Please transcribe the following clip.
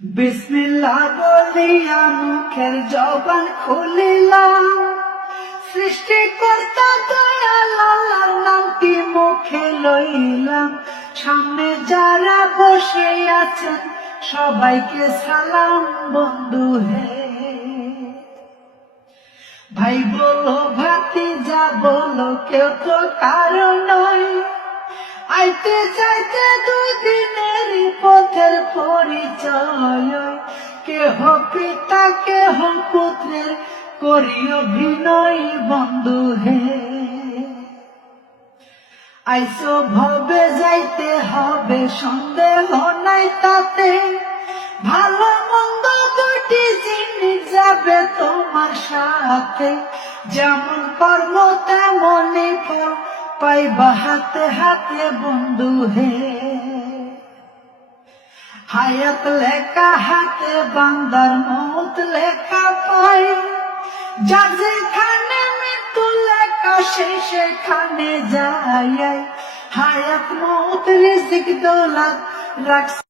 বিসমিল্লাহ বলিয়া মুখের জবান খুলিলাম, সৃষ্টিকর্তা দয়াল আল্লাহর নামটি মুখে লইলাম। সামনে যারা বসে আছেন সবাইকে সালাম বন্ধু হে। ভাই বলো ভাতিজা বলো কেউ তো কারো নয়, আইতে চাইতে দুই দিনের পথের পরিচয়। কেহ পিতা কেহ পুত্রের করি অভিনয় বন্ধু হে। আইসো ভবে যাইতে হবে সন্দেহ নাই তাতে, ভালো মন্দ দুটি জিনিস যাবে তোমার সাথে। যেমন কর্ম তেমনই ফল পাইবা হাতে হাতে বন্ধু হে। হায়াত লেখা হাতে বান্দার মৌত লেখা পাই, যার যেখানে মৃত্যু লেখা সেই সেখানে যায়। হায়াত মৌত রিজিক দৌলত রাখছে